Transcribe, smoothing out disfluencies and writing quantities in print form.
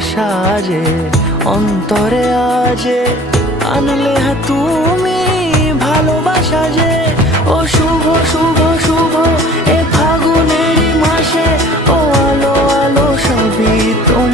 সাজে অন্তরে আজে আনলে তুমি ভালোবাসা যে। ও শুভ শুভ শুভ এ ফাগুনেরই মাসে, ও আলো আলো সবই তোমার।